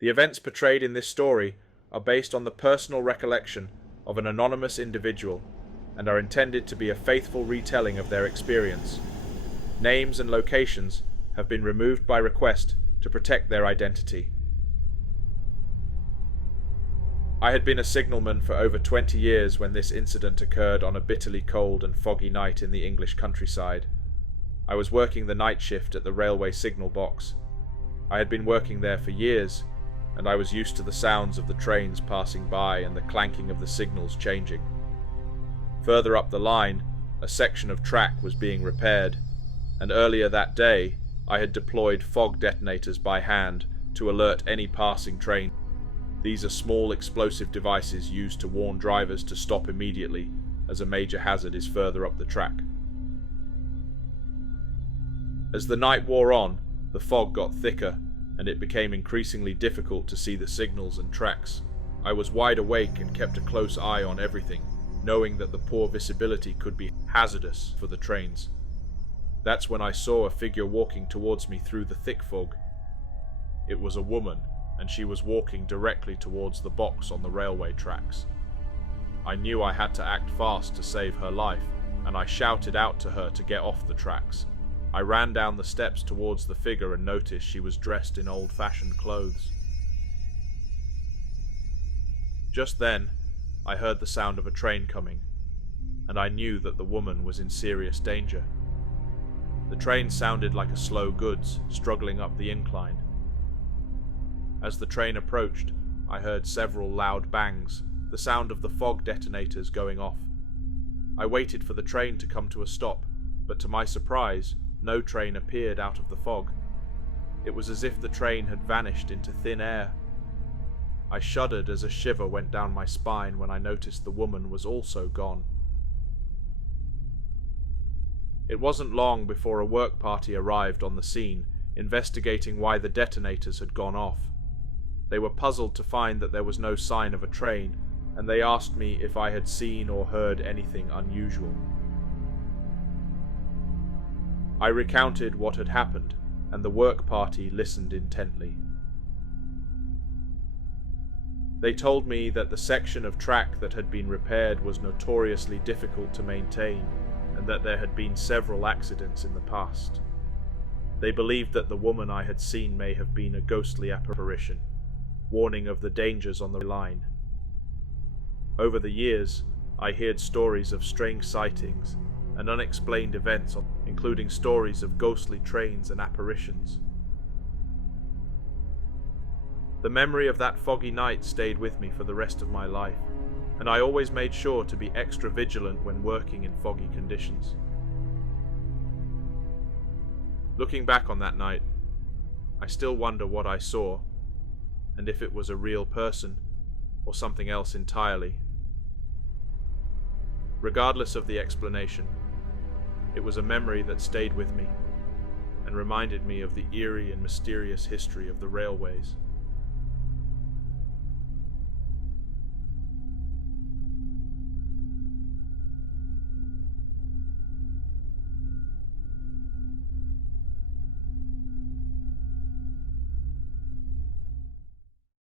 The events portrayed in this story are based on the personal recollection of an anonymous individual and are intended to be a faithful retelling of their experience. Names and locations have been removed by request to protect their identity. I had been a signalman for over 20 years when this incident occurred on a bitterly cold and foggy night in the English countryside. I was working the night shift at the railway signal box. I had been working there for years, and I was used to the sounds of the trains passing by and the clanking of the signals changing. Further up the line, a section of track was being repaired, and earlier that day, I had deployed fog detonators by hand to alert any passing train. These are small explosive devices used to warn drivers to stop immediately as a major hazard is further up the track. As the night wore on, the fog got thicker, and it became increasingly difficult to see the signals and tracks. I was wide awake and kept a close eye on everything, knowing that the poor visibility could be hazardous for the trains. That's when I saw a figure walking towards me through the thick fog. It was a woman, and she was walking directly towards the box on the railway tracks. I knew I had to act fast to save her life, and I shouted out to her to get off the tracks. I ran down the steps towards the figure and noticed she was dressed in old-fashioned clothes. Just then, I heard the sound of a train coming, and I knew that the woman was in serious danger. The train sounded like a slow goods struggling up the incline. As the train approached, I heard several loud bangs, the sound of the fog detonators going off. I waited for the train to come to a stop, but to my surprise, no train appeared out of the fog. It was as if the train had vanished into thin air. I shuddered as a shiver went down my spine when I noticed the woman was also gone. It wasn't long before a work party arrived on the scene, investigating why the detonators had gone off. They were puzzled to find that there was no sign of a train, and they asked me if I had seen or heard anything unusual. I recounted what had happened, and the work party listened intently. They told me that the section of track that had been repaired was notoriously difficult to maintain, and that there had been several accidents in the past. They believed that the woman I had seen may have been a ghostly apparition, warning of the dangers on the line. Over the years, I heard stories of strange sightings and unexplained events, including stories of ghostly trains and apparitions. The memory of that foggy night stayed with me for the rest of my life, and I always made sure to be extra vigilant when working in foggy conditions. Looking back on that night, I still wonder what I saw, and if it was a real person or something else entirely. Regardless of the explanation, it was a memory that stayed with me and reminded me of the eerie and mysterious history of the railways.